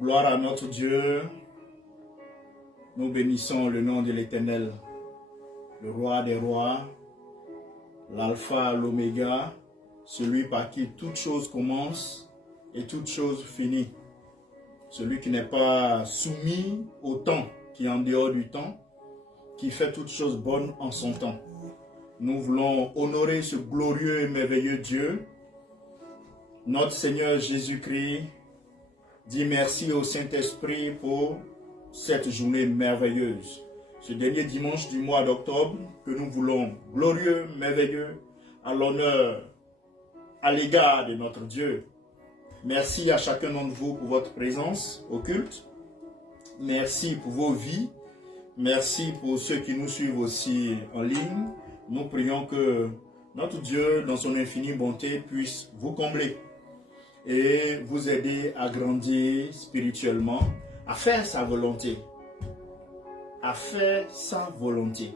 Gloire à notre Dieu. Nous bénissons le nom de l'Éternel, le roi des rois, l'alpha, l'oméga, celui par qui toute chose commence et toute chose finit. Celui qui n'est pas soumis au temps, qui est en dehors du temps, qui fait toutes choses bonnes en son temps. Nous voulons honorer ce glorieux et merveilleux Dieu. Notre Seigneur Jésus-Christ dit merci au Saint-Esprit pour cette journée merveilleuse. Ce dernier dimanche du mois d'octobre que nous voulons glorieux, merveilleux, à l'honneur, à l'égard de notre Dieu. Merci à chacun d'entre vous pour votre présence au culte. Merci pour vos vies. Merci pour ceux qui nous suivent aussi en ligne. Nous prions que notre Dieu, dans son infinie bonté, puisse vous combler et vous aider à grandir spirituellement, à faire sa volonté. À faire sa volonté.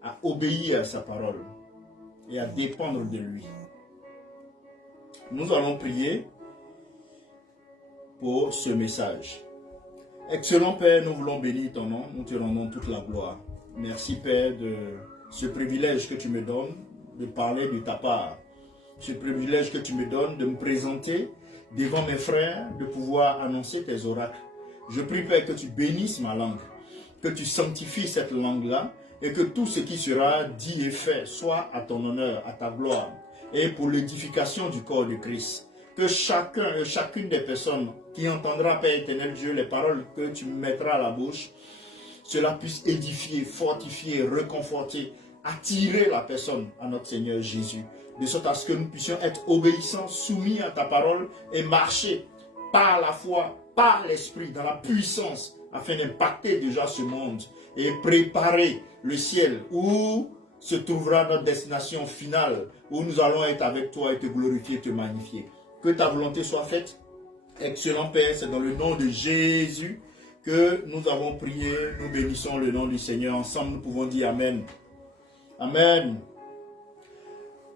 À obéir à sa parole et à dépendre de lui. Nous allons prier pour ce message. Excellent Père, nous voulons bénir ton nom, nous te rendons toute la gloire. Merci Père de ce privilège que tu me donnes de parler de ta part. Ce privilège que tu me donnes de me présenter devant mes frères, de pouvoir annoncer tes oracles. Je prie Père que tu bénisses ma langue, que tu sanctifies cette langue-là et que tout ce qui sera dit et fait soit à ton honneur, à ta gloire et pour l'édification du corps de Christ. Que chacun et chacune des personnes qui entendra, Père éternel Dieu, les paroles que tu me mettras à la bouche, cela puisse édifier, fortifier, réconforter, attirer la personne à notre Seigneur Jésus. De sorte à ce que nous puissions être obéissants, soumis à ta parole et marcher par la foi, par l'esprit, dans la puissance, afin d'impacter déjà ce monde et préparer le ciel où se trouvera notre destination finale, où nous allons être avec toi et te glorifier, te magnifier. Que ta volonté soit faite. Excellent Père, c'est dans le nom de Jésus que nous avons prié. Nous bénissons le nom du Seigneur. Ensemble, nous pouvons dire Amen. Amen.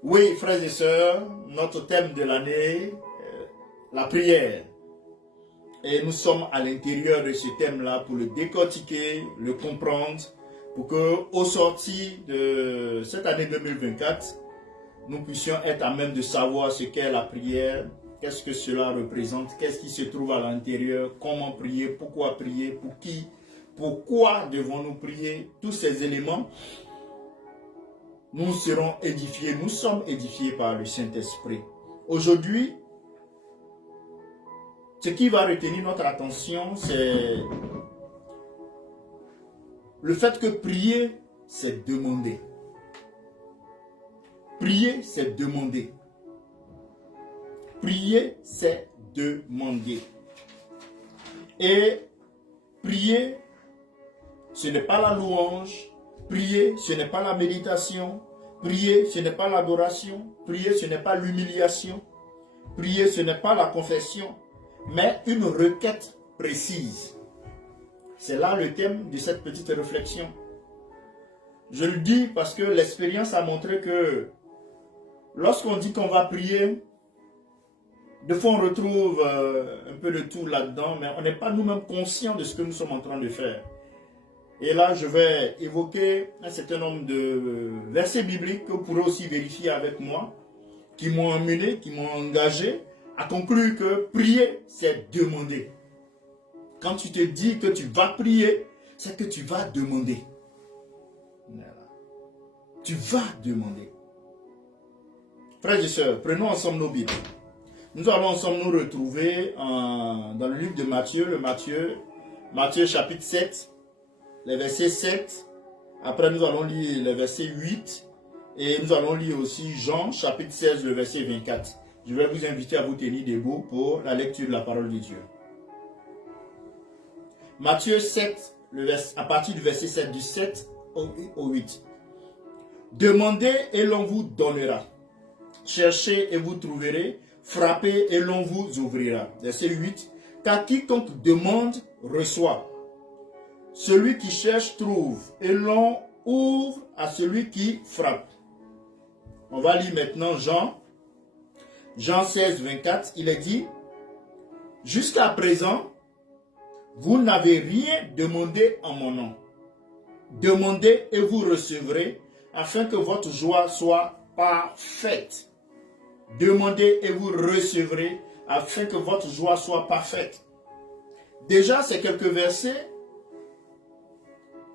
Oui, frères et sœurs, notre thème de l'année, la prière. Et nous sommes à l'intérieur de ce thème-là pour le décortiquer, le comprendre, pour qu'au sorti de cette année 2024, nous puissions être à même de savoir ce qu'est la prière, qu'est-ce que cela représente, qu'est-ce qui se trouve à l'intérieur, comment prier, pourquoi prier, pour qui, pourquoi devons-nous prier, tous ces éléments. Nous serons édifiés, nous sommes édifiés par le Saint-Esprit. Aujourd'hui, ce qui va retenir notre attention, c'est le fait que prier, c'est demander. Prier, c'est demander. Prier, c'est demander. Et prier, ce n'est pas la louange. Prier, ce n'est pas la méditation. Prier, ce n'est pas l'adoration. Prier, ce n'est pas l'humiliation. Prier, ce n'est pas la confession, mais une requête précise. C'est là le thème de cette petite réflexion. Je le dis parce que l'expérience a montré que lorsqu'on dit qu'on va prier, des fois on retrouve un peu de tout là-dedans, mais on n'est pas nous-mêmes conscients de ce que nous sommes en train de faire. Et là, je vais évoquer un certain nombre de versets bibliques que vous pourrez aussi vérifier avec moi, qui m'ont amené, qui m'ont engagé à conclure que prier, c'est demander. Quand tu te dis que tu vas prier, c'est que tu vas demander. Voilà. Tu vas demander. Frères et sœurs, prenons ensemble nos Bibles. Nous allons ensemble nous retrouver dans le livre de Matthieu, Matthieu chapitre 7, les versets 7. Après, nous allons lire les versets 8. Et nous allons lire aussi Jean chapitre 16, le verset 24. Je vais vous inviter à vous tenir debout pour la lecture de la parole de Dieu. Matthieu 7, à partir du verset 7, du 7 au 8. Demandez et l'on vous donnera. Cherchez et vous trouverez. Frappez et l'on vous ouvrira. Verset 8. Car quiconque demande, reçoit. Celui qui cherche, trouve. Et l'on ouvre à celui qui frappe. On va lire maintenant Jean 16, 24. Il est dit, jusqu'à présent, vous n'avez rien demandé en mon nom. Demandez et vous recevrez, afin que votre joie soit parfaite. Demandez et vous recevrez, afin que votre joie soit parfaite. Déjà, ces quelques versets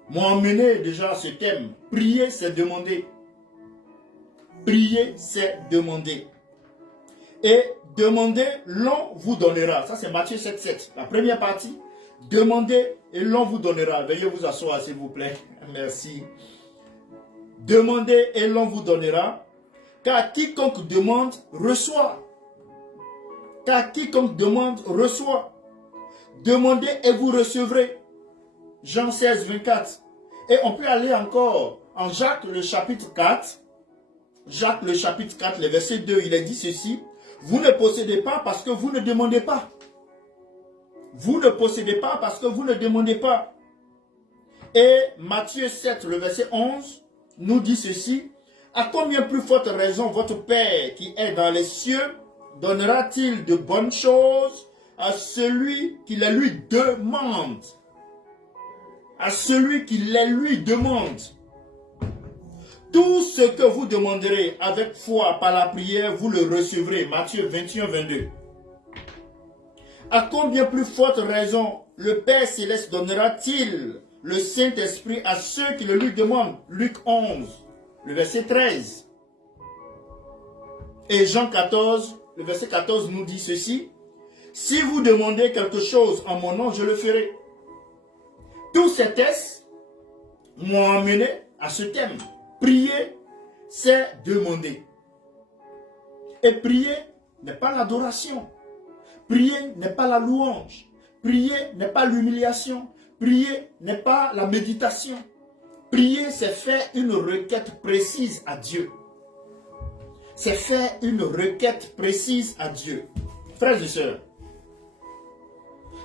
m'ont emmené déjà à ce thème. Prier, c'est demander. Prier, c'est demander. Et demandez, l'on vous donnera. Ça, c'est Matthieu 7,7. La première partie. Demandez et l'on vous donnera. Veuillez vous asseoir, s'il vous plaît. Merci. Demandez et l'on vous donnera. Car quiconque demande, reçoit. Car quiconque demande, reçoit. Demandez et vous recevrez. Jean 16, 24. Et on peut aller encore en Jacques, le chapitre 4. Jacques, le chapitre 4, le verset 2, il est dit ceci. Vous ne possédez pas parce que vous ne demandez pas. Vous ne possédez pas parce que vous ne demandez pas. Et Matthieu 7, le verset 11, nous dit ceci. À combien plus forte raison votre Père qui est dans les cieux donnera-t-il de bonnes choses à celui qui les lui demande? À celui qui les lui demande. Tout ce que vous demanderez avec foi par la prière, vous le recevrez. Matthieu 21, 22. À combien plus forte raison le Père Céleste donnera-t-il le Saint-Esprit à ceux qui le lui demandent? Luc 11, le verset 13. Et Jean 14, le verset 14 nous dit ceci. Si vous demandez quelque chose en mon nom, je le ferai. Tous ces tests m'ont amené à ce thème. Prier, c'est demander. Et prier n'est pas l'adoration. Prier n'est pas la louange. Prier n'est pas l'humiliation. Prier n'est pas la méditation. Prier, c'est faire une requête précise à Dieu. C'est faire une requête précise à Dieu. Frères et sœurs,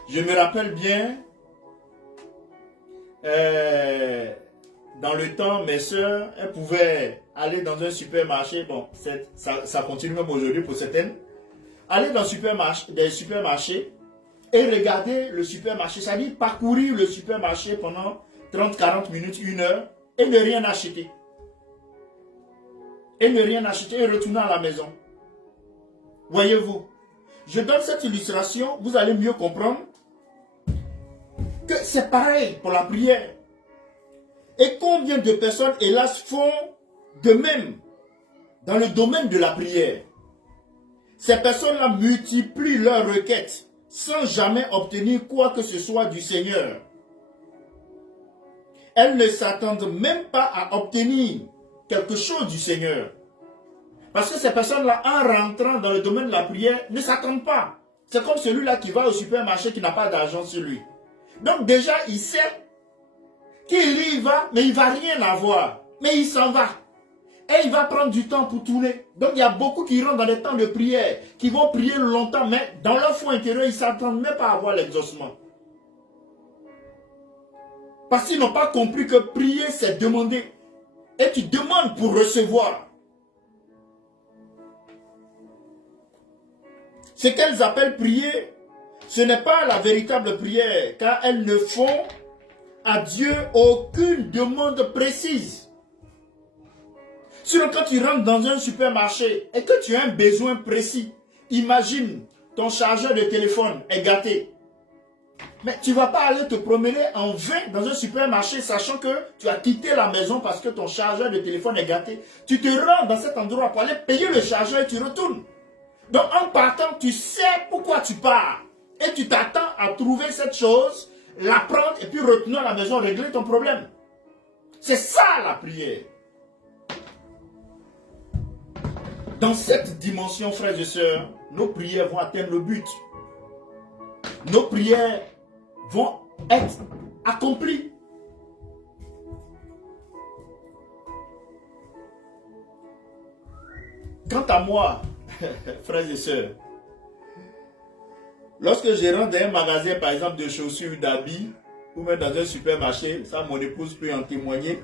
je me rappelle bien, dans le temps, mes sœurs, elles pouvaient aller dans un supermarché. Bon, ça continue même aujourd'hui pour certaines. Aller dans des supermarchés et regarder le supermarché. C'est-à-dire parcourir le supermarché pendant 30, 40 minutes, 1 heure et ne rien acheter. Et ne rien acheter et retourner à la maison. Voyez-vous, je donne cette illustration, vous allez mieux comprendre que c'est pareil pour la prière. Et combien de personnes, hélas, font de même dans le domaine de la prière. Ces personnes-là multiplient leurs requêtes sans jamais obtenir quoi que ce soit du Seigneur. Elles ne s'attendent même pas à obtenir quelque chose du Seigneur. Parce que ces personnes-là, en rentrant dans le domaine de la prière, ne s'attendent pas. C'est comme celui-là qui va au supermarché qui n'a pas d'argent sur lui. Donc déjà, il sait qu'il y va, mais il ne va rien avoir. Mais il s'en va. Et il va prendre du temps pour tourner. Donc il y a beaucoup qui rentrent dans des temps de prière, qui vont prier longtemps, mais dans leur foi intérieur, ils ne s'attendent même pas à avoir l'exaucement. Parce qu'ils n'ont pas compris que prier, c'est demander. Et tu demandes pour recevoir. Ce qu'elles appellent prier, ce n'est pas la véritable prière, car elles ne font à Dieu aucune demande précise. Sinon, quand tu rentres dans un supermarché et que tu as un besoin précis, imagine ton chargeur de téléphone est gâté. Mais tu ne vas pas aller te promener en vain dans un supermarché sachant que tu as quitté la maison parce que ton chargeur de téléphone est gâté. Tu te rends dans cet endroit pour aller payer le chargeur et tu retournes. Donc en partant, tu sais pourquoi tu pars. Et tu t'attends à trouver cette chose, la prendre et puis retourner à la maison, régler ton problème. C'est ça la prière. Dans cette dimension, frères et sœurs, nos prières vont atteindre le but. Nos prières vont être accomplies. Quant à moi, frères et sœurs, lorsque je rentre dans un magasin, par exemple, de chaussures, d'habits, ou même dans un supermarché, ça mon épouse peut en témoigner,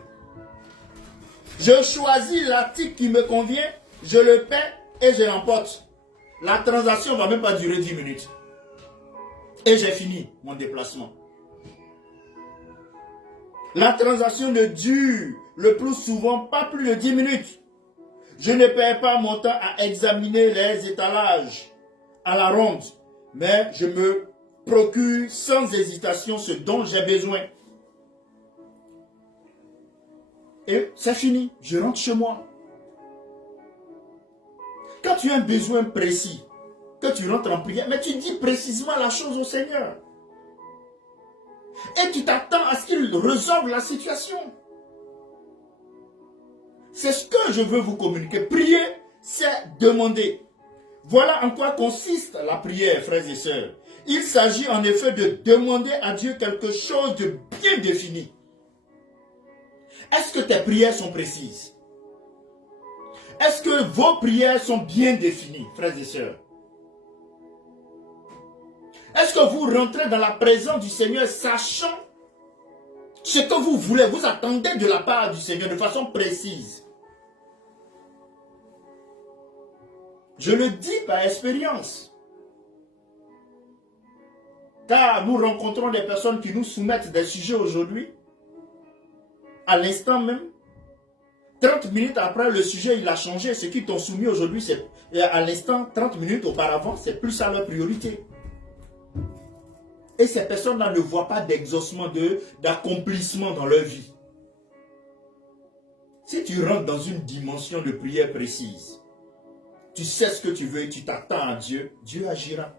je choisis l'article qui me convient, je le paie et je l'emporte. La transaction ne va même pas durer 10 minutes. Et j'ai fini mon déplacement. La transaction ne dure le plus souvent pas plus de 10 minutes. Je ne perds pas mon temps à examiner les étalages à la ronde, mais je me procure sans hésitation ce dont j'ai besoin. Et c'est fini, je rentre chez moi. Quand tu as un besoin précis, que tu rentres en prière, mais tu dis précisément la chose au Seigneur. Et tu t'attends à ce qu'il résolve la situation. C'est ce que je veux vous communiquer. Prier, c'est demander. Voilà en quoi consiste la prière, frères et sœurs. Il s'agit en effet de demander à Dieu quelque chose de bien défini. Est-ce que tes prières sont précises? Est-ce que vos prières sont bien définies, frères et sœurs? Est-ce que vous rentrez dans la présence du Seigneur sachant ce que vous voulez, vous attendez de la part du Seigneur de façon précise? Je le dis par expérience. Car nous rencontrons des personnes qui nous soumettent des sujets aujourd'hui. À l'instant même, 30 minutes après, le sujet il a changé. Ce qu'ils t'ont soumis aujourd'hui, c'est à l'instant, 30 minutes auparavant, c'est plus ça leur priorité. Et ces personnes-là ne voient pas d'exaucement, d'accomplissement dans leur vie. Si tu rentres dans une dimension de prière précise, tu sais ce que tu veux et tu t'attends à Dieu, Dieu agira.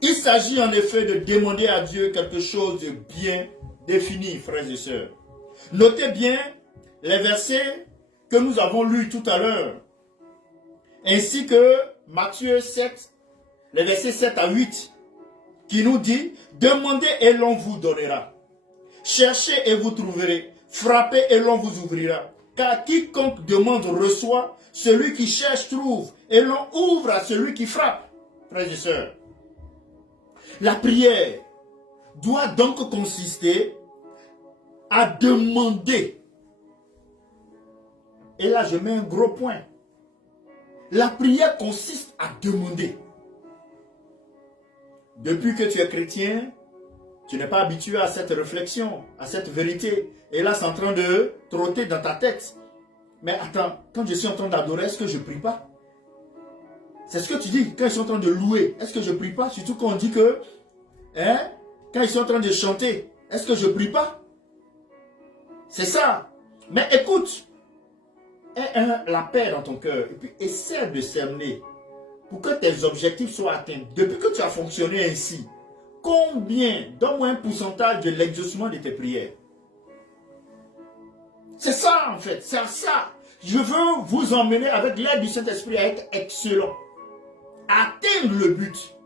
Il s'agit en effet de demander à Dieu quelque chose de bien défini, frères et sœurs. Notez bien les versets que nous avons lus tout à l'heure, ainsi que Matthieu 7, les versets 7 à 8, qui nous dit « Demandez et l'on vous donnera. Cherchez et vous trouverez. Frappez et l'on vous ouvrira. Car quiconque demande reçoit, celui qui cherche trouve, et l'on ouvre à celui qui frappe. » Frères et sœurs, la prière doit donc consister à demander. Et là, je mets un gros point. La prière consiste à demander. Depuis que tu es chrétien, tu n'es pas habitué à cette réflexion, à cette vérité. Et là, c'est en train de trotter dans ta tête. Mais attends, quand je suis en train d'adorer, est-ce que je ne prie pas? C'est ce que tu dis, quand ils sont en train de louer, est-ce que je ne prie pas? Surtout quand on dit que, quand ils sont en train de chanter, est-ce que je ne prie pas? C'est ça. Mais écoute, aie la paix dans ton cœur et puis essaie de cerner pour que tes objectifs soient atteints. Depuis que tu as fonctionné ainsi, combien, donne-moi un pourcentage de l'exaucement de tes prières. C'est ça en fait, c'est ça. Je veux vous emmener avec l'aide du Saint-Esprit à être excellent. Atteindre le but.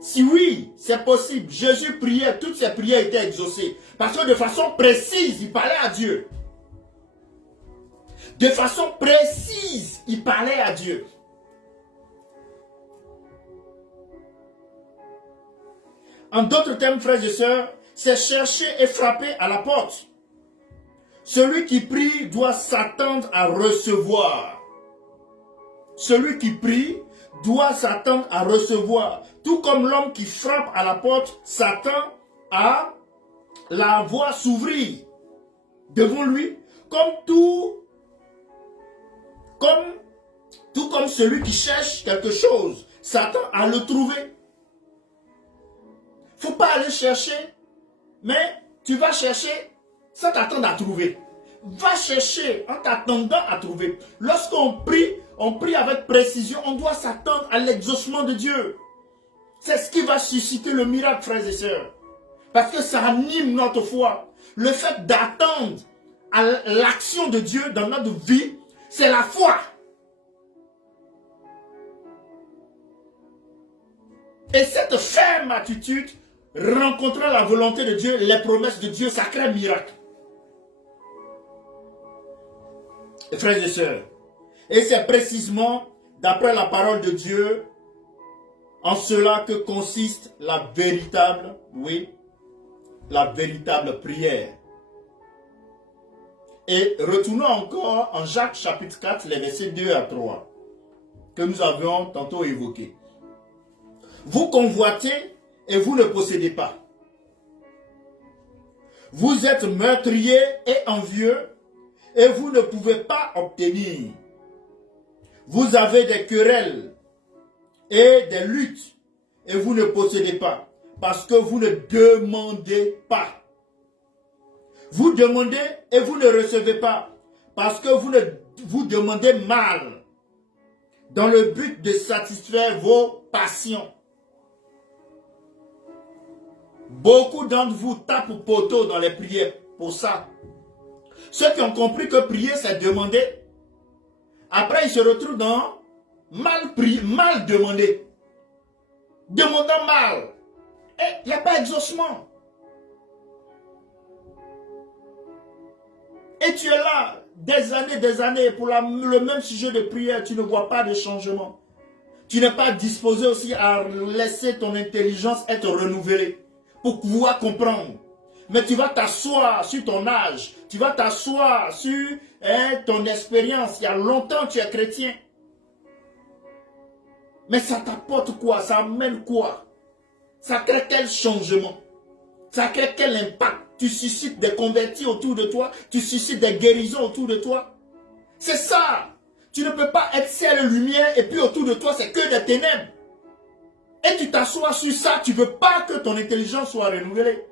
Si oui, c'est possible. Jésus priait, toutes ses prières étaient exaucées. Parce que de façon précise, il parlait à Dieu. De façon précise, il parlait à Dieu. En d'autres termes, frères et sœurs, c'est chercher et frapper à la porte. Celui qui prie doit s'attendre à recevoir. Celui qui prie doit s'attendre à recevoir. Tout comme l'homme qui frappe à la porte s'attend à la voir s'ouvrir devant lui, tout comme celui qui cherche quelque chose s'attend à le trouver. Il ne faut pas aller chercher, mais tu vas chercher sans t'attendre à trouver. Va chercher en t'attendant à trouver. Lorsqu'on prie avec précision, on doit s'attendre à l'exaucement de Dieu. C'est ce qui va susciter le miracle, frères et sœurs. Parce que ça anime notre foi. Le fait d'attendre à l'action de Dieu dans notre vie, c'est la foi. Et cette ferme attitude, rencontrant la volonté de Dieu, les promesses de Dieu, ça crée un miracle. Et frères et sœurs, et c'est précisément d'après la parole de Dieu en cela que consiste la véritable prière. Et retournons encore en Jacques chapitre 4, les versets 2 à 3. que nous avions tantôt évoqué. Vous convoitez et vous ne possédez pas. Vous êtes meurtrier et envieux et vous ne pouvez pas obtenir. Vous avez des querelles et des luttes et vous ne possédez pas parce que vous ne demandez pas. Vous demandez et vous ne recevez pas parce que vous demandez mal dans le but de satisfaire vos passions. Beaucoup d'entre vous tapent poteau dans les prières pour ça. Ceux qui ont compris que prier c'est demander, après ils se retrouvent dans mal prier, mal demander. Demandant mal. Et il n'y a pas d'exaucement. Et tu es là des années pour le même sujet de prière, tu ne vois pas de changement. Tu n'es pas disposé aussi à laisser ton intelligence être renouvelée pour pouvoir comprendre. Mais tu vas t'asseoir sur ton âge, tu vas t'asseoir sur ton expérience. Il y a longtemps que tu es chrétien. Mais ça t'apporte quoi? Ça amène quoi? Ça crée quel changement? Ça crée quel impact? Tu suscites des convertis autour de toi, tu suscites des guérisons autour de toi. C'est ça. Tu ne peux pas être ciel et lumière et puis autour de toi c'est que des ténèbres. Et tu t'assois sur ça, tu ne veux pas que ton intelligence soit renouvelée.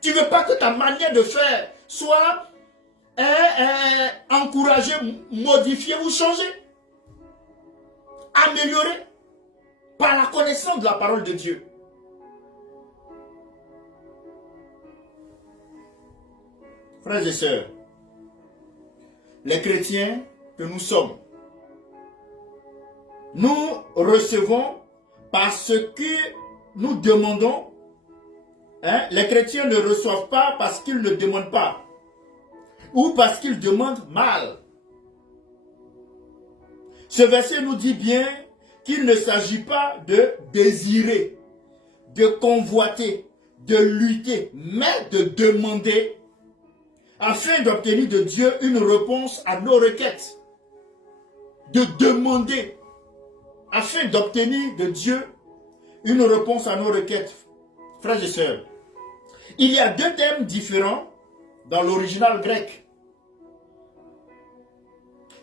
Tu ne veux pas que ta manière de faire soit encouragée, modifiée ou changée. Améliorée par la connaissance de la parole de Dieu. Frères et sœurs, les chrétiens que nous sommes, nous recevons parce que nous demandons. Les chrétiens ne reçoivent pas parce qu'ils ne demandent pas. Ou parce qu'ils demandent mal. Ce verset nous dit bien qu'il ne s'agit pas de désirer, de convoiter, de lutter, mais de demander afin d'obtenir de Dieu une réponse à nos requêtes. De demander afin d'obtenir de Dieu une réponse à nos requêtes. Frères et sœurs, il y a deux thèmes différents dans l'original grec.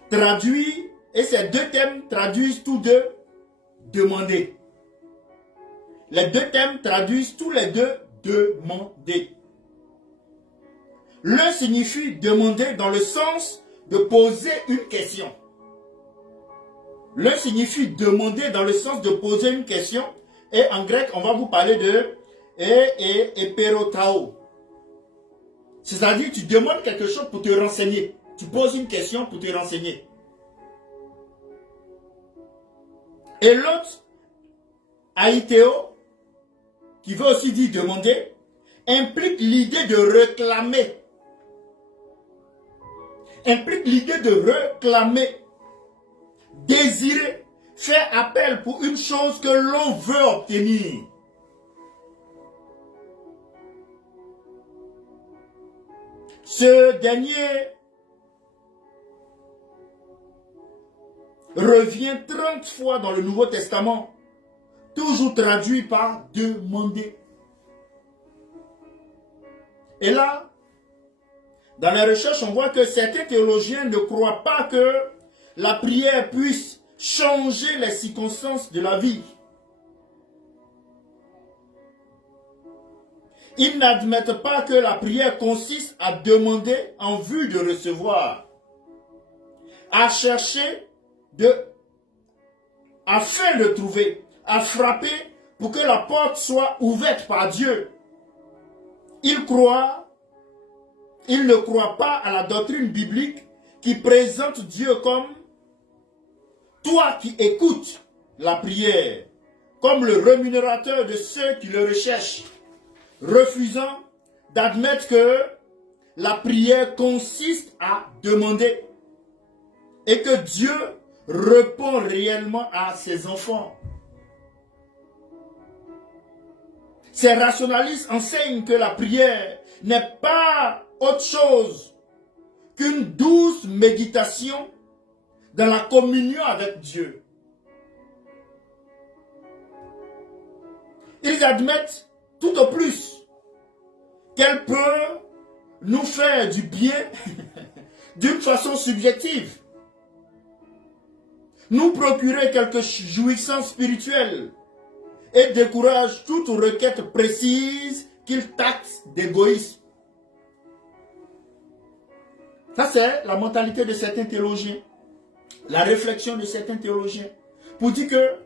Traduits, et ces deux thèmes traduisent tous deux demander. Les deux thèmes traduisent tous les deux demander. L'un signifie demander dans le sens de poser une question. L'un signifie demander dans le sens de poser une question. Et en grec, on va vous parler de éperotao. C'est-à-dire, tu demandes quelque chose pour te renseigner. Tu poses une question pour te renseigner. Et l'autre, aiteo, qui veut aussi dire demander, implique l'idée de réclamer. Implique l'idée de réclamer, désirer, faire appel pour une chose que l'on veut obtenir. Ce dernier revient 30 fois dans le Nouveau Testament, toujours traduit par demander. Et là, dans les recherches, on voit que certains théologiens ne croient pas que la prière puisse changer les circonstances de la vie. Ils n'admettent pas que la prière consiste à demander en vue de recevoir, à chercher afin de trouver, à frapper pour que la porte soit ouverte par Dieu. Ils ne croient pas à la doctrine biblique qui présente Dieu comme toi qui écoutes la prière, comme le rémunérateur de ceux qui le recherchent, refusant d'admettre que la prière consiste à demander et que Dieu répond réellement à ses enfants. Ces rationalistes enseignent que la prière n'est pas autre chose qu'une douce méditation dans la communion avec Dieu. Ils admettent tout au plus qu'elle peut nous faire du bien d'une façon subjective, nous procurer quelques jouissances spirituelles et décourage toute requête précise qu'ils taxent d'égoïsme. Ça, c'est la mentalité de certains théologiens, la réflexion de certains théologiens, pour dire que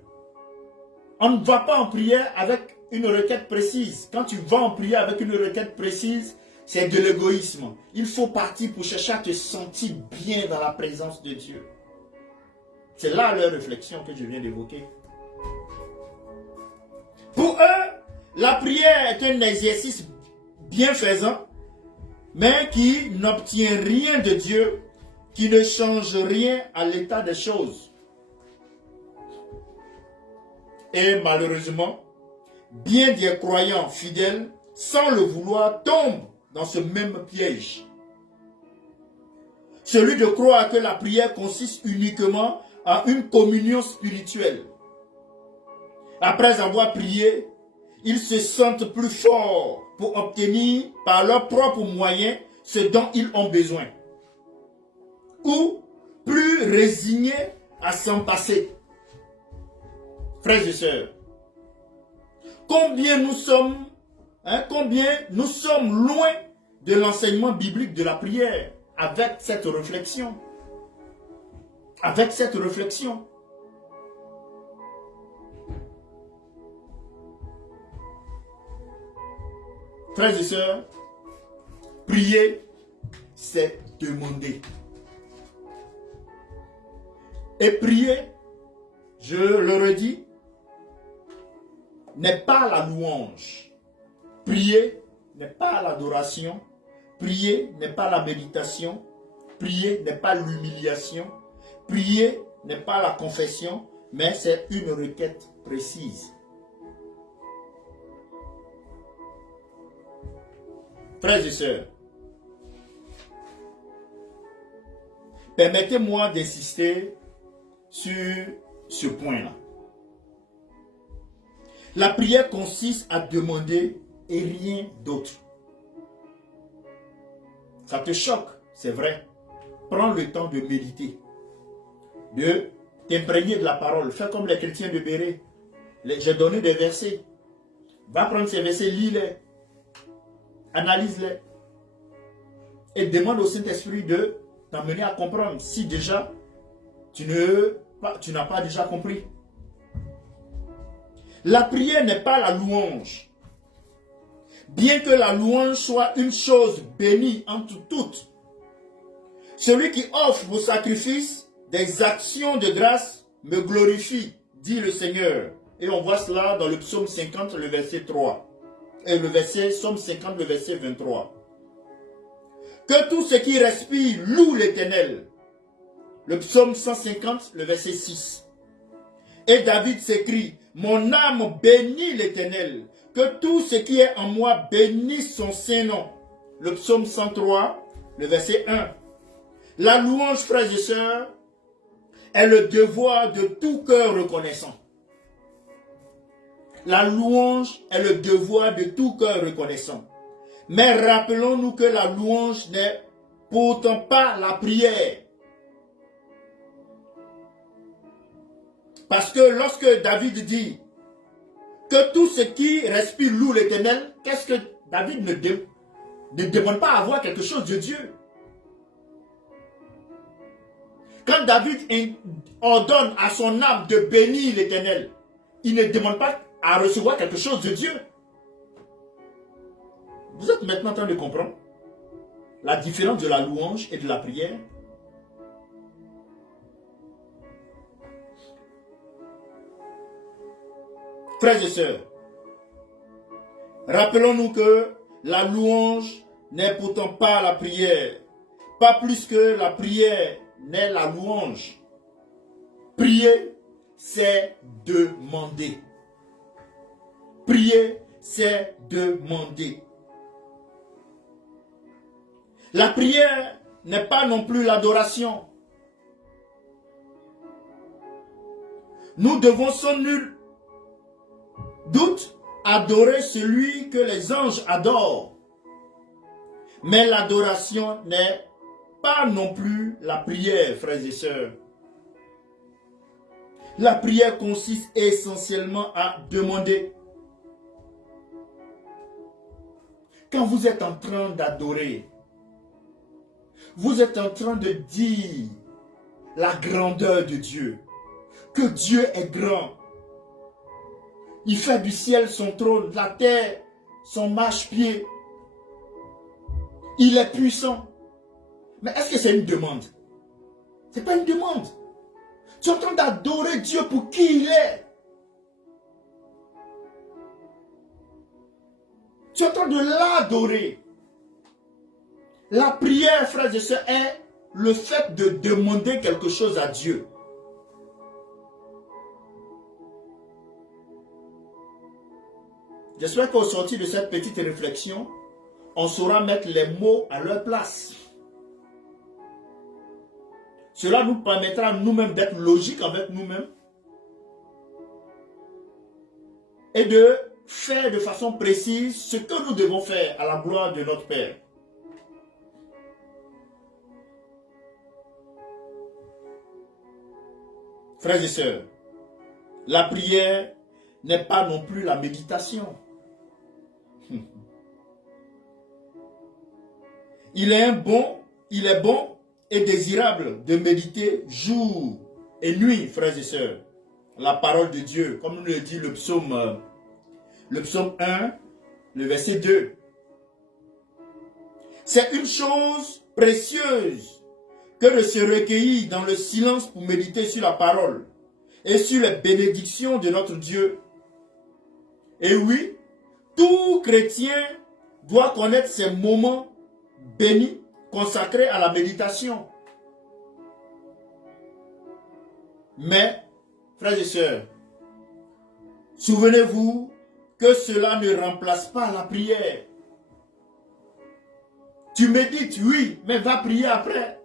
on ne va pas en prière avec une requête précise. Quand tu vas en prière avec une requête précise, c'est de l'égoïsme. Il faut partir pour chercher à te sentir bien dans la présence de Dieu. C'est là leur réflexion que je viens d'évoquer. Pour eux, la prière est un exercice bienfaisant, mais qui n'obtient rien de Dieu, qui ne change rien à l'état des choses. Et malheureusement, bien des croyants fidèles, sans le vouloir, tombent dans ce même piège. Celui de croire que la prière consiste uniquement en une communion spirituelle. Après avoir prié, ils se sentent plus forts pour obtenir par leurs propres moyens ce dont ils ont besoin. Ou plus résignés à s'en passer. Frères et sœurs, combien nous sommes loin de l'enseignement biblique de la prière avec cette réflexion. Avec cette réflexion. Frères et sœurs, prier, c'est demander. Et prier, je le redis, n'est pas la louange. Prier n'est pas l'adoration. Prier n'est pas la méditation. Prier n'est pas l'humiliation. Prier n'est pas la confession, mais c'est une requête précise. Frères et sœurs, permettez-moi d'insister sur ce point-là. La prière consiste à demander et rien d'autre. Ça te choque, c'est vrai. Prends le temps de méditer, de t'imprégner de la parole. Fais comme les chrétiens de Béret. J'ai donné des versets. Va prendre ces versets, lis-les. Analyse-les. Et demande au Saint-Esprit de t'amener à comprendre si déjà tu n'as pas déjà compris. La prière n'est pas la louange. Bien que la louange soit une chose bénie entre toutes, celui qui offre vos sacrifices des actions de grâce me glorifie, dit le Seigneur. Et on voit cela dans le psaume 50, le verset 3. Et le verset, psaume 50, le verset 23. Que tout ce qui respire loue l'Éternel. Le psaume 150, le verset 6. Et David s'écrie, mon âme bénit l'Éternel. Que tout ce qui est en moi bénisse son Saint-Nom. Le psaume 103, le verset 1. La louange, frères et sœurs, est le devoir de tout cœur reconnaissant. La louange est le devoir de tout cœur reconnaissant. Mais rappelons-nous que la louange n'est pourtant pas la prière. Parce que lorsque David dit que tout ce qui respire loue l'Éternel, qu'est-ce que David ne demande pas à avoir quelque chose de Dieu? Quand David ordonne à son âme de bénir l'Éternel, il ne demande pas à recevoir quelque chose de Dieu. Vous êtes maintenant en train de comprendre la différence de la louange et de la prière? Frères et sœurs, rappelons-nous que la louange n'est pourtant pas la prière, pas plus que la prière n'est la louange. Prier, c'est demander. Prier, c'est demander. La prière n'est pas non plus l'adoration. Nous devons sans nul doute adorer celui que les anges adorent. Mais l'adoration n'est pas non plus la prière, frères et sœurs. La prière consiste essentiellement à demander. Quand vous êtes en train d'adorer, vous êtes en train de dire la grandeur de Dieu, que Dieu est grand. Il fait du ciel son trône, de la terre son marchepied. Il est puissant. Mais est-ce que c'est une demande? Ce n'est pas une demande. Tu es en train d'adorer Dieu pour qui il est. Tu es en train de l'adorer. La prière, frères et sœurs, est le fait de demander quelque chose à Dieu. J'espère qu'au sortir de cette petite réflexion, on saura mettre les mots à leur place. Cela nous permettra nous-mêmes d'être logiques avec nous-mêmes et de faire de façon précise ce que nous devons faire à la gloire de notre Père. Frères et sœurs, la prière n'est pas non plus la méditation. Il est bon et désirable de méditer jour et nuit, frères et sœurs, la parole de Dieu, comme nous le dit le psaume 1, le verset 2. C'est une chose précieuse que de se recueillir dans le silence pour méditer sur la parole et sur les bénédictions de notre Dieu. Et oui, tout chrétien doit connaître ces moments bénis consacrés à la méditation. Mais, frères et sœurs, souvenez-vous que cela ne remplace pas la prière. Tu médites, oui, mais va prier après.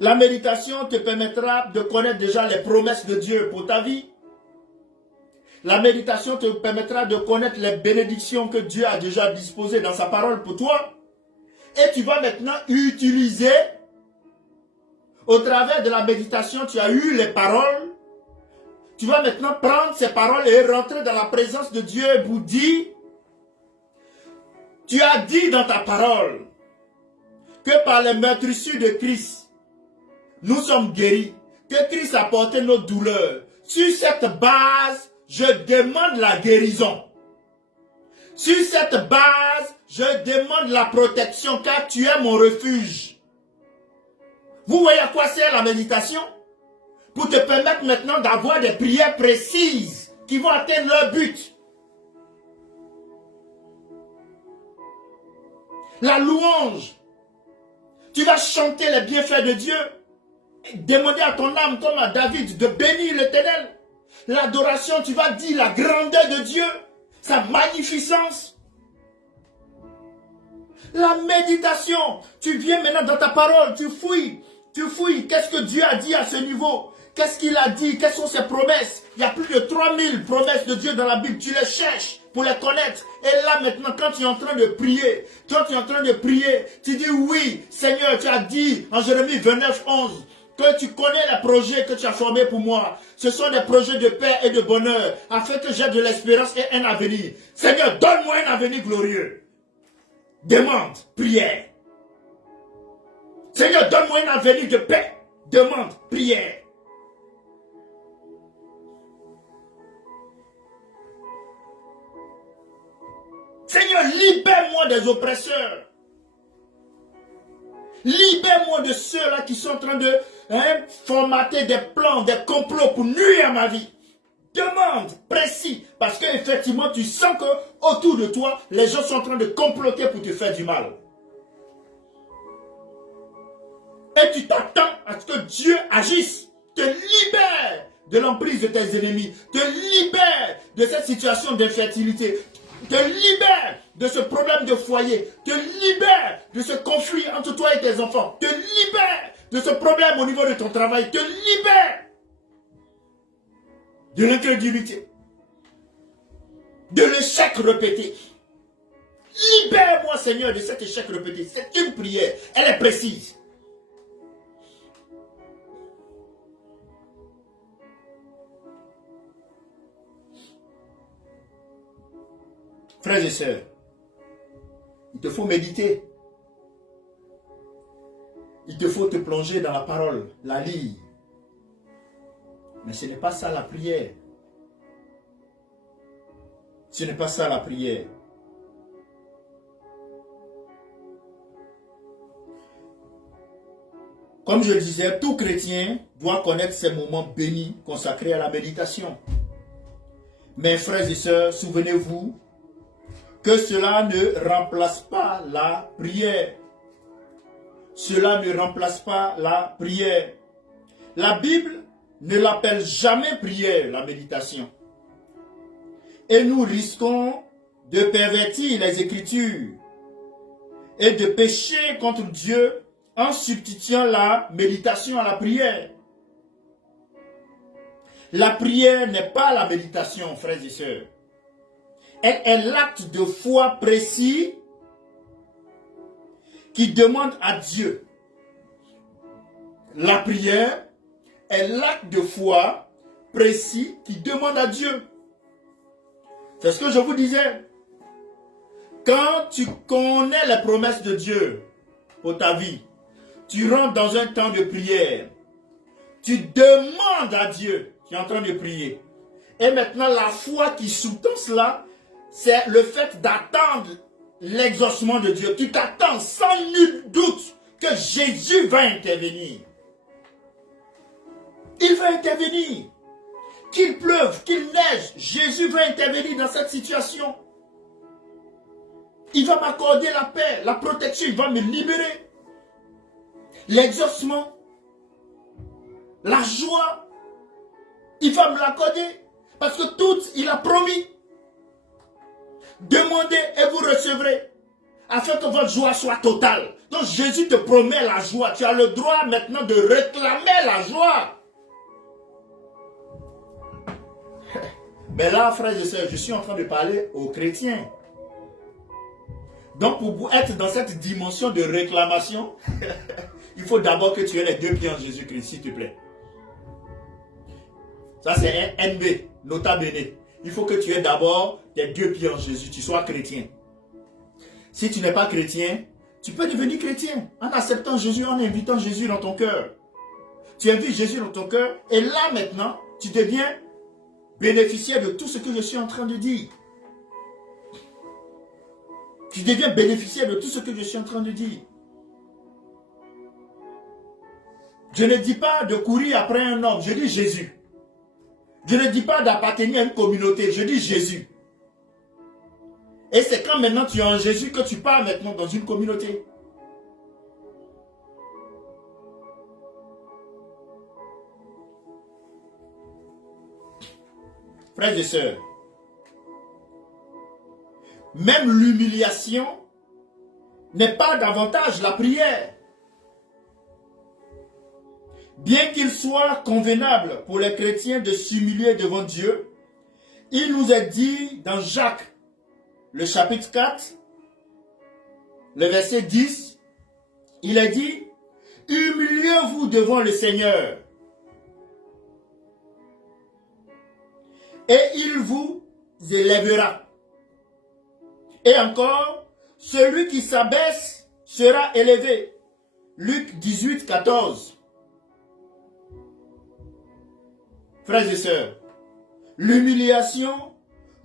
La méditation te permettra de connaître déjà les promesses de Dieu pour ta vie. La méditation te permettra de connaître les bénédictions que Dieu a déjà disposées dans sa parole pour toi. Et tu vas maintenant utiliser, au travers de la méditation, tu as eu les paroles. Tu vas maintenant prendre ces paroles et rentrer dans la présence de Dieu et vous dire, tu as dit dans ta parole que par les meurtrissures de Christ, nous sommes guéris, que Christ a porté nos douleurs. Sur cette base, je demande la guérison. Sur cette base, je demande la protection car tu es mon refuge. Vous voyez à quoi sert la méditation? Pour te permettre maintenant d'avoir des prières précises qui vont atteindre leur but. La louange. Tu vas chanter les bienfaits de Dieu. Et demander à ton âme comme à David de bénir l'Éternel. L'adoration, tu vas dire la grandeur de Dieu, sa magnificence. La méditation, tu viens maintenant dans ta parole, tu fouilles, qu'est-ce que Dieu a dit à ce niveau? Qu'est-ce qu'il a dit? Quelles sont ses promesses? Il y a plus de 3000 promesses de Dieu dans la Bible, tu les cherches pour les connaître. Et là maintenant, quand tu es en train de prier, tu dis oui, Seigneur, tu as dit en Jérémie 29, 11, que tu connais les projets que tu as formés pour moi. Ce sont des projets de paix et de bonheur, afin que j'aie de l'espérance et un avenir. Seigneur, donne-moi un avenir glorieux. Demande, prière. Seigneur, donne-moi un avenir de paix. Demande, prière. Seigneur, libère-moi des oppresseurs. Libère-moi de ceux-là qui sont en train de formater des plans, des complots pour nuire à ma vie. Demande précis, parce qu'effectivement tu sens que autour de toi, les gens sont en train de comploter pour te faire du mal. Et tu t'attends à ce que Dieu agisse, te libère de l'emprise de tes ennemis, te libère de cette situation d'infertilité, te libère de ce problème de foyer, te libère de ce conflit entre toi et tes enfants, te libère de ce problème au niveau de ton travail, te libère de l'incrédulité, de l'échec répété. Libère-moi, Seigneur, de cet échec répété. C'est une prière, elle est précise. Frères et sœurs, il te faut méditer. Il te faut te plonger dans la parole, la lire. Mais ce n'est pas ça la prière. Ce n'est pas ça la prière. Comme je le disais, tout chrétien doit connaître ces moments bénis consacrés à la méditation. Mes frères et sœurs, souvenez-vous que cela ne remplace pas la prière. Cela ne remplace pas la prière. La Bible ne l'appelle jamais prière, la méditation. Et nous risquons de pervertir les Écritures et de pécher contre Dieu en substituant la méditation à la prière. La prière n'est pas la méditation, frères et sœurs. Elle est l'acte de foi précis qui demande à Dieu. La prière est l'acte de foi précis qui demande à Dieu. C'est ce que je vous disais. Quand tu connais les promesses de Dieu pour ta vie, tu rentres dans un temps de prière. Tu demandes à Dieu, tu es en train de prier. Et maintenant, la foi qui sous-tend cela, c'est le fait d'attendre l'exaucement de Dieu. Tu t'attends sans nul doute que Jésus va intervenir. Il va intervenir. Qu'il pleuve, qu'il neige, Jésus va intervenir dans cette situation. Il va m'accorder la paix, la protection, il va me libérer. L'exaucement, la joie, il va me l'accorder. Parce que tout, il a promis. Demandez et vous recevrez. Afin que votre joie soit totale. Donc Jésus te promet la joie. Tu as le droit maintenant de réclamer la joie. Mais là, frères et sœurs, je suis en train de parler aux chrétiens. Donc pour être dans cette dimension de réclamation, il faut d'abord que tu aies les deux pieds en Jésus-Christ, s'il te plaît. Ça c'est un NB, nota bene. Il faut que tu aies d'abord tes deux pieds en Jésus, tu sois chrétien. Si tu n'es pas chrétien, tu peux devenir chrétien en acceptant Jésus, en invitant Jésus dans ton cœur. Tu invites Jésus dans ton cœur et là maintenant, tu deviens bénéficiaire de tout ce que je suis en train de dire. Tu deviens bénéficiaire de tout ce que je suis en train de dire. Je ne dis pas de courir après un homme, je dis Jésus. Je ne dis pas d'appartenir à une communauté, je dis Jésus. Et c'est quand maintenant tu es en Jésus que tu pars maintenant dans une communauté. Frères et sœurs, même l'humiliation n'est pas davantage la prière. Bien qu'il soit convenable pour les chrétiens de s'humilier devant Dieu, il nous est dit dans Jacques, le chapitre 4, le verset 10, il est dit, « Humiliez-vous devant le Seigneur, et il vous élèvera. » Et encore, « Celui qui s'abaisse sera élevé. » Luc 18, 14. Frères et sœurs, l'humiliation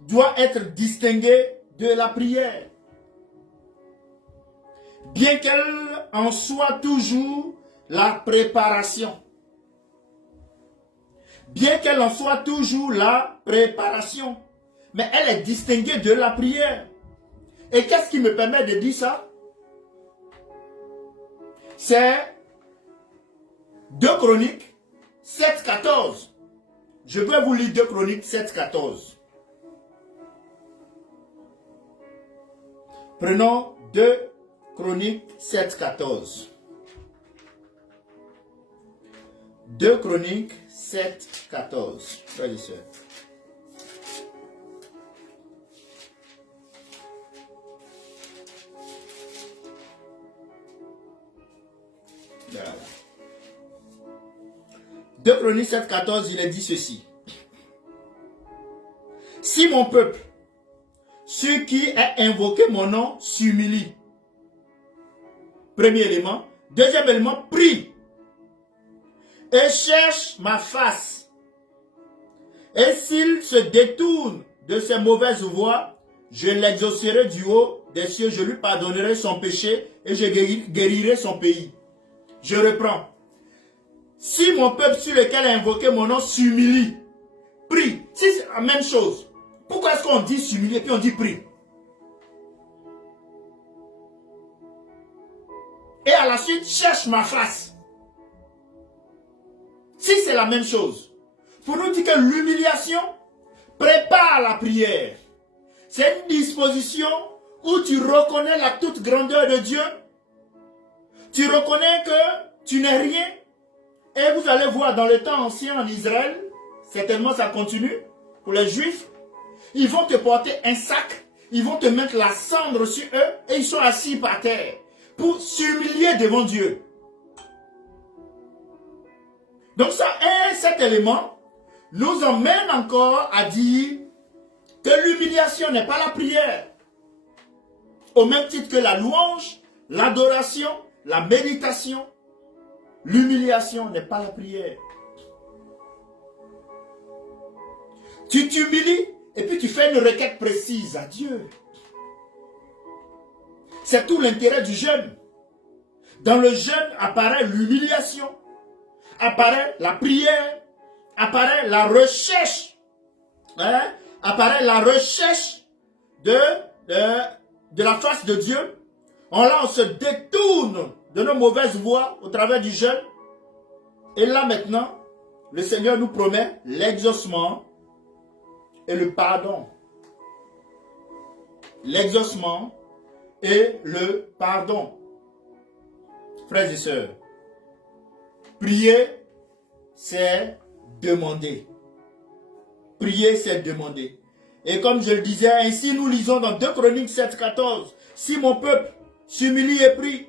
doit être distinguée de la prière. Bien qu'elle en soit toujours la préparation. Bien qu'elle en soit toujours la préparation. Mais elle est distinguée de la prière. Et qu'est-ce qui me permet de dire ça? C'est 2 Chroniques 7, 14. Je vais vous lire 2 Chroniques 7, 14. Prenons 2 Chroniques 7, 14. 2 Chroniques 7, 14. Frères et sœurs. Voilà. 2 Chroniques 7, 14, il est dit ceci. Si mon peuple, ceux qui a invoqué mon nom, s'humilie. Premier élément. Deuxième élément, prie. Et cherche ma face. Et s'il se détourne de ses mauvaises voies, je l'exaucerai du haut des cieux, je lui pardonnerai son péché et je guérirai son pays. Je reprends. Si mon peuple sur lequel a invoqué mon nom s'humilie, prie. Si c'est la même chose, pourquoi est-ce qu'on dit s'humilier et puis on dit prie? Et à la suite, cherche ma face. Si c'est la même chose, pour nous dire que l'humiliation prépare la prière. C'est une disposition où tu reconnais la toute grandeur de Dieu. Tu reconnais que tu n'es rien. Et vous allez voir dans le temps ancien en Israël, certainement ça continue pour les Juifs, ils vont te porter un sac, ils vont te mettre la cendre sur eux et ils sont assis par terre pour s'humilier devant Dieu. Donc ça, cet élément nous emmène encore à dire que l'humiliation n'est pas la prière. Au même titre que la louange, l'adoration, la méditation, l'humiliation n'est pas la prière. Tu t'humilies et puis tu fais une requête précise à Dieu. C'est tout l'intérêt du jeûne. Dans le jeûne apparaît l'humiliation, apparaît la prière, apparaît la recherche, apparaît la recherche de la face de Dieu. On se détourne de nos mauvaises voies au travers du jeûne. Et là maintenant, le Seigneur nous promet l'exaucement et le pardon. L'exaucement et le pardon. Frères et sœurs, prier, c'est demander. Prier, c'est demander. Et comme je le disais, ainsi nous lisons dans 2 Chroniques 7, 14. Si mon peuple s'humilie et prie,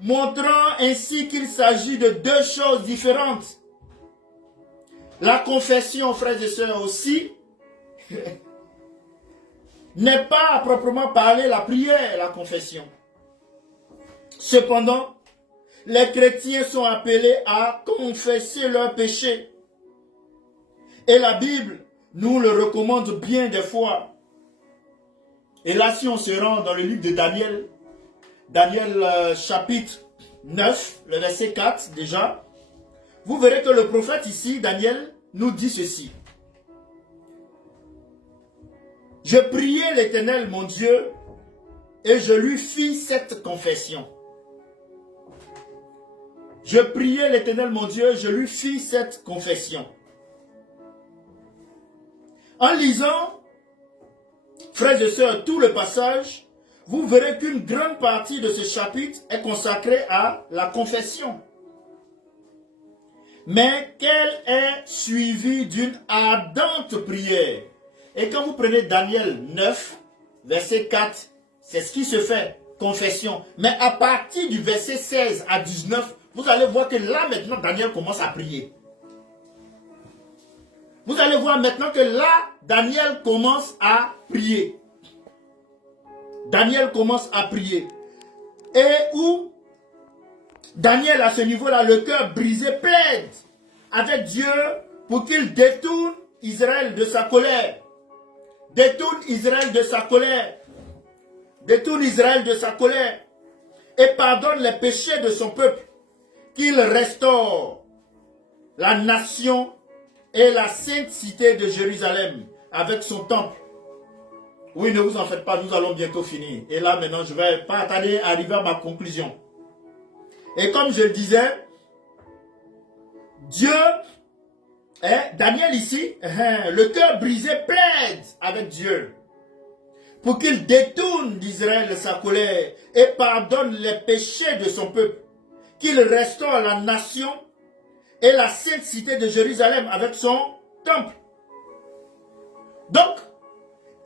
montrant ainsi qu'il s'agit de deux choses différentes. La confession, frères et sœurs, aussi, n'est pas à proprement parler la prière, la confession. Cependant, les chrétiens sont appelés à confesser leurs péchés. Et la Bible nous le recommande bien des fois. Et là, si on se rend dans le livre de Daniel, Daniel chapitre 9, le verset 4 déjà, vous verrez que le prophète ici, Daniel, nous dit ceci. Je priai l'Éternel, mon Dieu, et je lui fis cette confession. Je priai l'Éternel, mon Dieu, et je lui fis cette confession. En lisant, frères et sœurs, tout le passage, vous verrez qu'une grande partie de ce chapitre est consacrée à la confession. Mais qu'elle est suivie d'une ardente prière. Et quand vous prenez Daniel 9, verset 4, c'est ce qui se fait, confession. Mais à partir du verset 16 à 19, vous allez voir que là maintenant, Daniel commence à prier. Vous allez voir maintenant que là, Daniel commence à prier. Daniel commence à prier. Et où Daniel, à ce niveau-là, le cœur brisé, plaide avec Dieu pour qu'il détourne Israël de sa colère. Détourne Israël de sa colère. Détourne Israël de sa colère. Et pardonne les péchés de son peuple. Qu'il restaure la nation et la sainte cité de Jérusalem avec son temple. Oui, ne vous en faites pas, nous allons bientôt finir. Et là, maintenant, je ne vais pas attendre à arriver à ma conclusion. Et comme je le disais, Dieu, Daniel ici, le cœur brisé plaide avec Dieu pour qu'il détourne d'Israël de sa colère et pardonne les péchés de son peuple, qu'il restaure la nation et la sainte cité de Jérusalem avec son temple. Donc,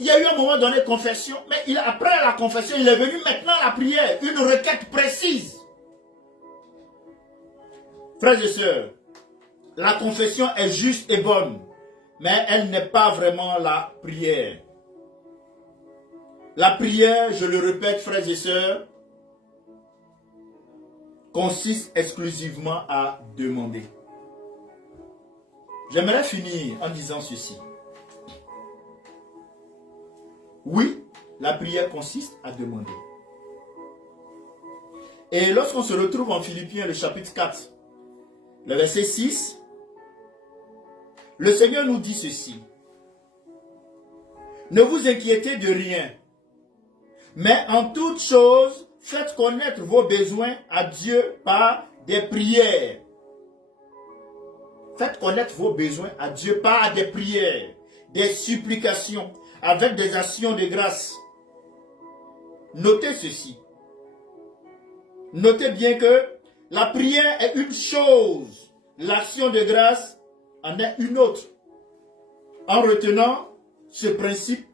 il y a eu un moment donné confession, mais après la confession, il est venu maintenant la prière, une requête précise. Frères et sœurs, la confession est juste et bonne, mais elle n'est pas vraiment la prière. La prière, je le répète, frères et sœurs, consiste exclusivement à demander. J'aimerais finir en disant ceci. Oui, la prière consiste à demander. Et lorsqu'on se retrouve en Philippiens, le chapitre 4, le verset 6, le Seigneur nous dit ceci. Ne vous inquiétez de rien, mais en toute chose, faites connaître vos besoins à Dieu par des prières. Faites connaître vos besoins à Dieu par des prières, des supplications, avec des actions de grâce. Notez ceci. Notez bien que la prière est une chose, l'action de grâce en est une autre. En retenant ce principe,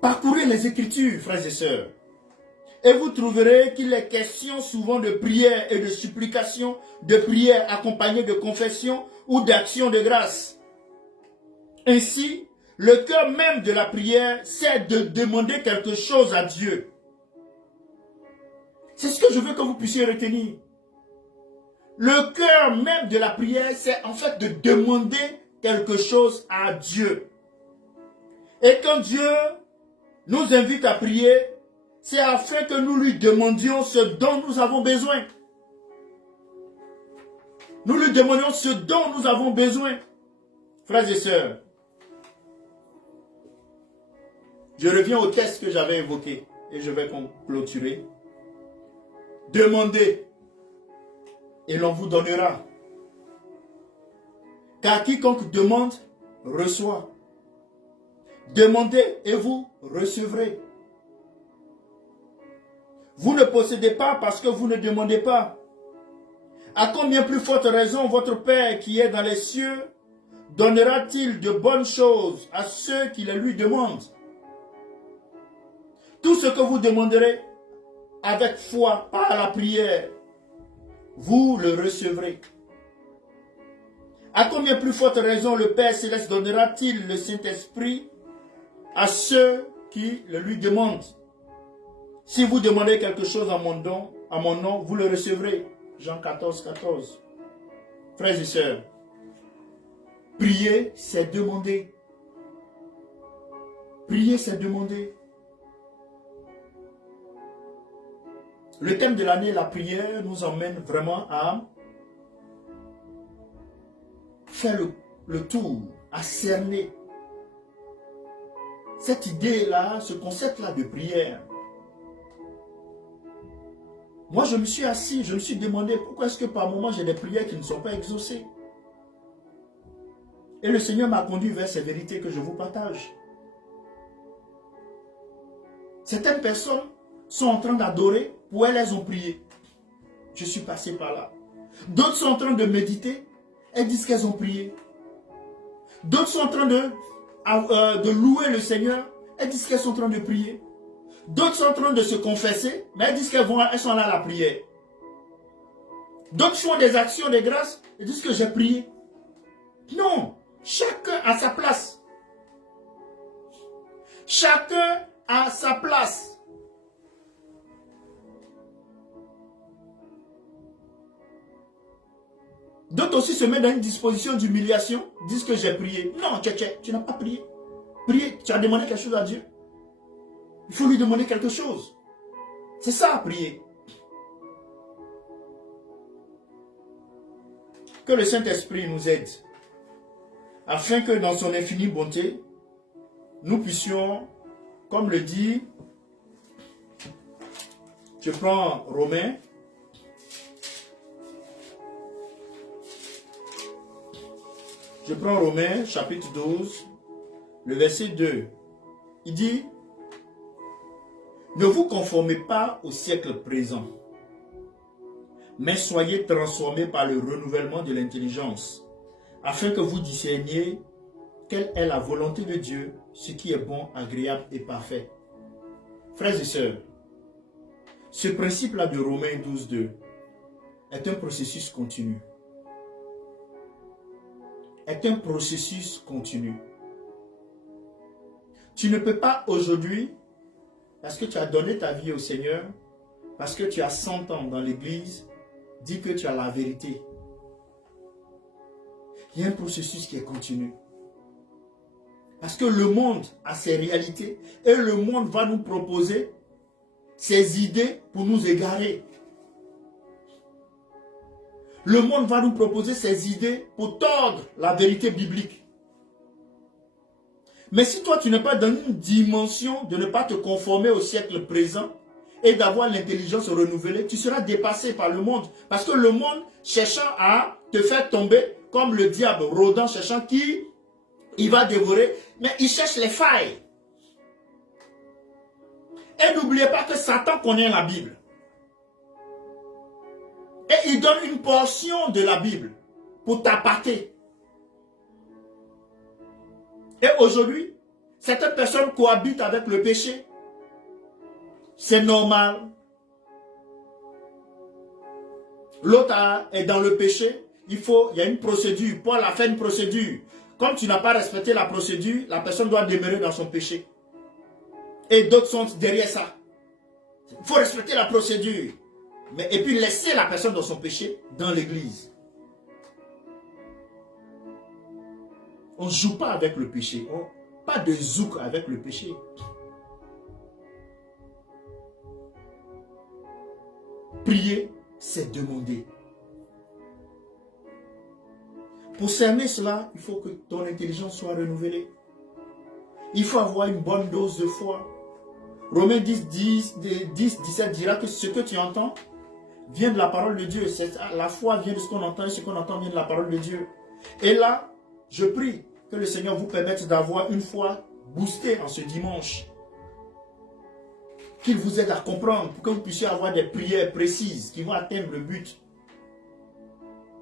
parcourez les Écritures, frères et sœurs, et vous trouverez qu'il est question souvent de prière et de supplication, de prière accompagnée de confession ou d'action de grâce. Ainsi, le cœur même de la prière, c'est de demander quelque chose à Dieu. C'est ce que je veux que vous puissiez retenir. Le cœur même de la prière, c'est en fait de demander quelque chose à Dieu. Et quand Dieu nous invite à prier, c'est afin que nous lui demandions ce dont nous avons besoin. Nous lui demandons ce dont nous avons besoin. Frères et sœurs, je reviens au texte que j'avais évoqué et je vais clôturer. Demandez et l'on vous donnera. Car quiconque demande, reçoit. Demandez et vous recevrez. Vous ne possédez pas parce que vous ne demandez pas. À combien plus forte raison votre Père qui est dans les cieux donnera-t-il de bonnes choses à ceux qui les lui demandent? Tout ce que vous demanderez avec foi par la prière, vous le recevrez. À combien plus forte raison le Père Céleste donnera-t-il le Saint-Esprit à ceux qui le lui demandent? Si vous demandez quelque chose à mon nom, vous le recevrez. Jean 14, 14. Frères et sœurs, prier, c'est demander. Prier, c'est demander. Le thème de l'année, la prière, nous emmène vraiment à faire le tour, à cerner cette idée-là, ce concept-là de prière. Moi, je me suis assis, je me suis demandé pourquoi est-ce que par moments j'ai des prières qui ne sont pas exaucées. Et le Seigneur m'a conduit vers ces vérités que je vous partage. Certaines personnes sont en train d'adorer, pour elles ont prié. Je suis passé par là. D'autres sont en train de méditer, elles disent qu'elles ont prié. D'autres sont en train de louer le Seigneur, elles disent qu'elles sont en train de prier. D'autres sont en train de se confesser, mais elles disent qu'elles sont là à la prière. D'autres font des actions de grâce, elles disent que j'ai prié. Non, chacun a sa place. Chacun a sa place. D'autres aussi se mettent dans une disposition d'humiliation, disent que j'ai prié. Non, tu n'as pas prié. Prier, tu as demandé quelque chose à Dieu. Il faut lui demander quelque chose. C'est ça, prier. Que le Saint-Esprit nous aide, afin que dans son infinie bonté, nous puissions, comme le dit, je prends Romains, chapitre 12, le verset 2. Il dit, ne vous conformez pas au siècle présent, mais soyez transformés par le renouvellement de l'intelligence, afin que vous discerniez quelle est la volonté de Dieu, ce qui est bon, agréable et parfait. Frères et sœurs, ce principe-là de Romains 12:2 est un processus continu. Est un processus continu. Tu ne peux pas aujourd'hui, parce que tu as donné ta vie au Seigneur, parce que tu as 100 ans dans l'église, dire que tu as la vérité. Il y a un processus qui est continu. Parce que le monde a ses réalités et le monde va nous proposer ses idées pour nous égarer. Le monde va nous proposer ses idées pour tordre la vérité biblique. Mais si toi tu n'es pas dans une dimension de ne pas te conformer au siècle présent et d'avoir l'intelligence renouvelée, tu seras dépassé par le monde. Parce que le monde cherchant à te faire tomber comme le diable rôdant, cherchant qui il va dévorer, mais il cherche les failles. Et n'oubliez pas que Satan connaît la Bible. Et il donne une portion de la Bible pour t'appâter. Et aujourd'hui, certaines personnes cohabitent avec le péché. C'est normal. L'autre est dans le péché. Il y a une procédure. Paul a fait une procédure. Comme tu n'as pas respecté la procédure, la personne doit demeurer dans son péché. Et d'autres sont derrière ça. Il faut respecter la procédure. Et puis laisser la personne dans son péché dans l'église. On ne joue pas avec le péché. Pas de zouk avec le péché. Prier, c'est demander. Pour cerner cela, il faut que ton intelligence soit renouvelée. Il faut avoir une bonne dose de foi. Romains 10:17 dira que ce que tu entends vient de la parole de Dieu. La foi vient de ce qu'on entend et ce qu'on entend vient de la parole de Dieu. Et là, je prie que le Seigneur vous permette d'avoir une foi boostée en ce dimanche. Qu'il vous aide à comprendre pour que vous puissiez avoir des prières précises qui vont atteindre le but.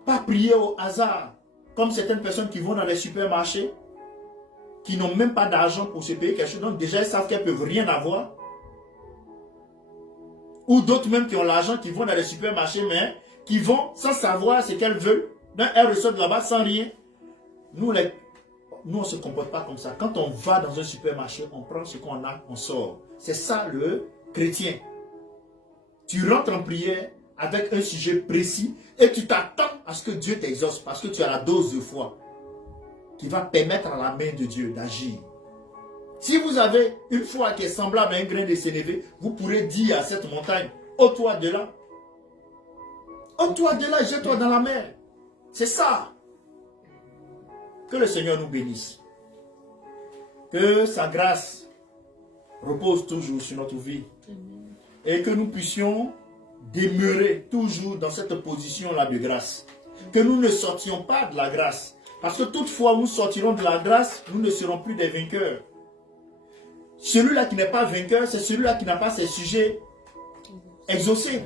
Pas prier au hasard. Comme certaines personnes qui vont dans les supermarchés, qui n'ont même pas d'argent pour se payer quelque chose, donc déjà ils savent qu'elles ne peuvent rien avoir. Ou d'autres même qui ont l'argent, qui vont dans les supermarchés, mais qui vont sans savoir ce qu'elles veulent. Donc elles ressortent là-bas sans rien. Nous, on ne se comporte pas comme ça. Quand on va dans un supermarché, on prend ce qu'on a, on sort. C'est ça le chrétien. Tu rentres en prière avec un sujet précis et tu t'attends à ce que Dieu t'exauce parce que tu as la dose de foi qui va permettre à la main de Dieu d'agir. Si vous avez une foi qui est semblable à un grain de sénévé, vous pourrez dire à cette montagne, ôte-toi de là. Ôte-toi de là, jette-toi dans la mer. C'est ça. Que le Seigneur nous bénisse. Que sa grâce repose toujours sur notre vie. Et que nous puissions demeurer toujours dans cette position-là de grâce. Que nous ne sortions pas de la grâce. Parce que toutefois nous sortirons de la grâce, nous ne serons plus des vainqueurs. Celui-là qui n'est pas vainqueur, c'est celui-là qui n'a pas ses sujets exaucés.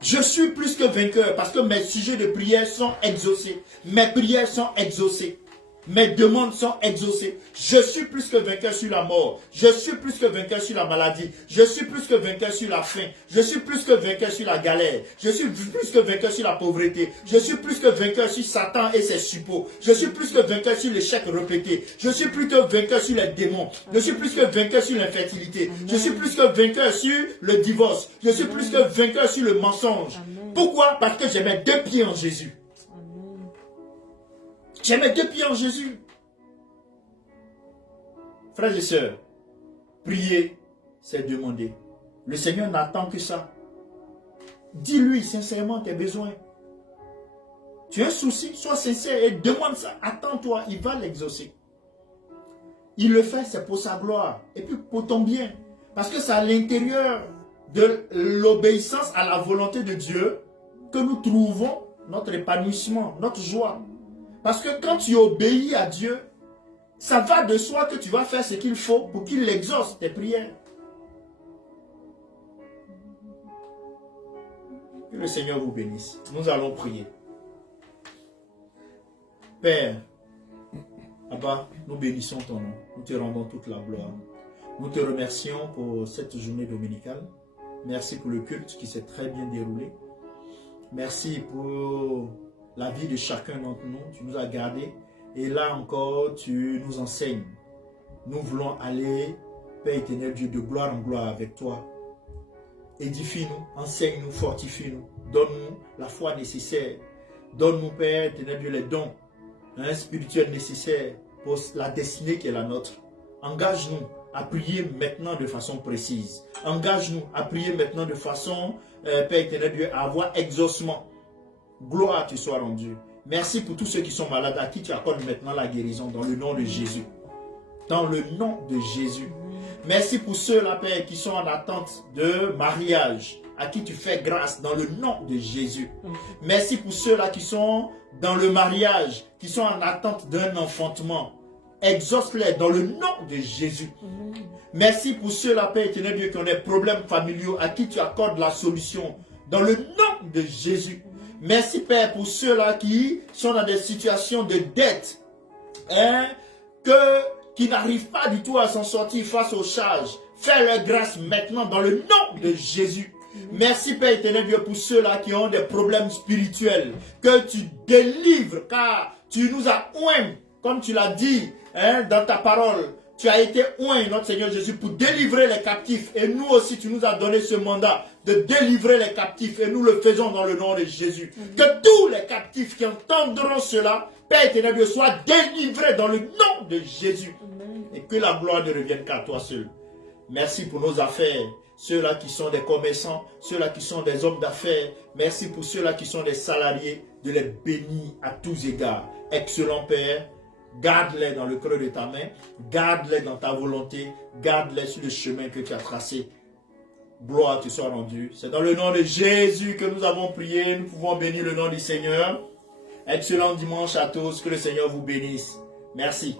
Je suis plus que vainqueur parce que mes sujets de prière sont exaucés. Mes prières sont exaucées. Mes demandes sont exaucées. Je suis plus que vainqueur sur la mort. Je suis plus que vainqueur sur la maladie. Je suis plus que vainqueur sur la faim. Je suis plus que vainqueur sur la galère. Je suis plus que vainqueur sur la pauvreté. Je suis plus que vainqueur sur Satan et ses suppôts. Je suis plus que vainqueur sur l'échec répété. Je suis plus que vainqueur sur les démons. Je suis plus que vainqueur sur l'infertilité. Je suis plus que vainqueur sur le divorce. Je suis plus que vainqueur sur le mensonge. Pourquoi? Parce que j'ai mes deux pieds en Jésus. J'ai mes deux pieds en Jésus. Frères et sœurs, prier, c'est demander. Le Seigneur n'attend que ça. Dis-lui sincèrement tes besoins. Tu as un souci, sois sincère et demande ça. Attends-toi, il va l'exaucer. Il le fait, c'est pour sa gloire. Et puis pour ton bien. Parce que c'est à l'intérieur de l'obéissance à la volonté de Dieu que nous trouvons notre épanouissement, notre joie. Parce que quand tu obéis à Dieu, ça va de soi que tu vas faire ce qu'il faut pour qu'il exauce tes prières. Que le Seigneur vous bénisse. Nous allons prier. Père, Abba, nous bénissons ton nom. Nous te rendons toute la gloire. Nous te remercions pour cette journée dominicale. Merci pour le culte qui s'est très bien déroulé. Merci pour la vie de chacun d'entre nous. Tu nous as gardés. Et là encore, tu nous enseignes. Nous voulons aller, Père éternel, Dieu, de gloire en gloire avec toi. Édifie-nous, enseigne-nous, fortifie-nous. Donne-nous la foi nécessaire. Donne-nous, Père éternel, Dieu, les dons spirituels nécessaires pour la destinée qui est la nôtre. Engage-nous à prier maintenant de façon précise. Engage-nous à prier maintenant de façon, Père éternel Dieu, à avoir exaucement. Gloire te soit rendue. Merci pour tous ceux qui sont malades, à qui tu accordes maintenant la guérison dans le nom de Jésus. Dans le nom de Jésus. Merci pour ceux-là, Père, qui sont en attente de mariage, à qui tu fais grâce dans le nom de Jésus. Merci pour ceux-là qui sont dans le mariage, qui sont en attente d'un enfantement. Exauce-les dans le nom de Jésus. Merci pour ceux-là, Père éternel Dieu, qui ont des problèmes familiaux, à qui tu accordes la solution dans le nom de Jésus. Merci, Père, pour ceux-là qui sont dans des situations de dette, qui n'arrivent pas du tout à s'en sortir face aux charges. Fais-leur grâce maintenant dans le nom de Jésus. Merci, Père éternel Dieu, pour ceux-là qui ont des problèmes spirituels, que tu délivres, car tu nous as oints, comme tu l'as dit dans ta parole. Tu as été oint, notre Seigneur Jésus, pour délivrer les captifs. Et nous aussi, tu nous as donné ce mandat de délivrer les captifs. Et nous le faisons dans le nom de Jésus. Que tous les captifs qui entendront cela, Père éternel Dieu, soient délivrés dans le nom de Jésus. Et que la gloire ne revienne qu'à toi seul. Merci pour nos affaires. Ceux-là qui sont des commerçants, ceux-là qui sont des hommes d'affaires. Merci pour ceux-là qui sont des salariés, de les bénir à tous égards. Excellent Père. Garde-les dans le creux de ta main, garde-les dans ta volonté, garde-les sur le chemin que tu as tracé. Gloire te soit rendue. C'est dans le nom de Jésus que nous avons prié. Nous pouvons bénir le nom du Seigneur. Excellent dimanche à tous. Que le Seigneur vous bénisse. Merci.